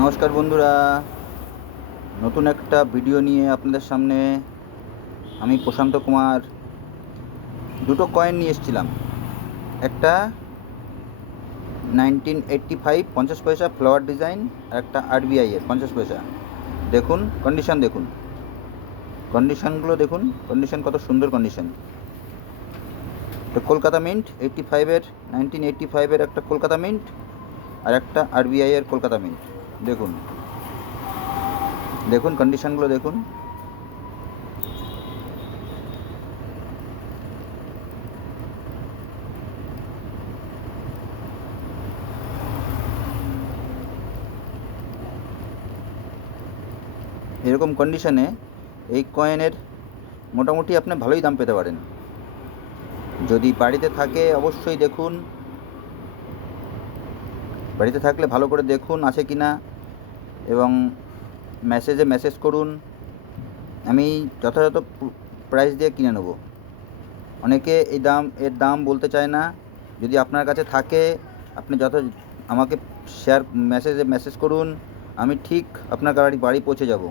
নমস্কার বন্ধুরা, নতুন একটা ভিডিও নিয়ে আপনাদের সামনে আমি প্রশান্ত কুমার। দুটো কয়েন নিয়ে এসেছিলাম। একটা 1985 50 পয়সা ফ্লাওয়ার ডিজাইন, আর একটা আরবিআই এর 50 পয়সা। দেখুন কন্ডিশন, দেখুন কন্ডিশনগুলো, দেখুন কন্ডিশন কত সুন্দর কন্ডিশন। একটা কলকাতা মিন্ট 85-এর 1985-এর একটা কলকাতা মিন্ট, আর একটা আরবিআই এর কলকাতা মিন্ট। দেখুন দেখুন কন্ডিশনগুলো দেখুন। এরকম কন্ডিশনে এই কয়েনের মোটামুটি আপনি ভালোই দাম পেতে পারেন। যদি বাড়িতে থাকে অবশ্যই দেখুন, বাড়িতে থাকলে ভালো করে দেখুন আছে কি না, এবং মেসেজ করুন। আমি যথাযথ প্রাইস দিয়ে কিনে নেব। অনেকে এর দাম বলতে চায় না। যদি আপনার কাছে থাকে আপনি আমাকে মেসেজ করুন, আমি ঠিক আপনার বাড়ি পৌঁছে যাব।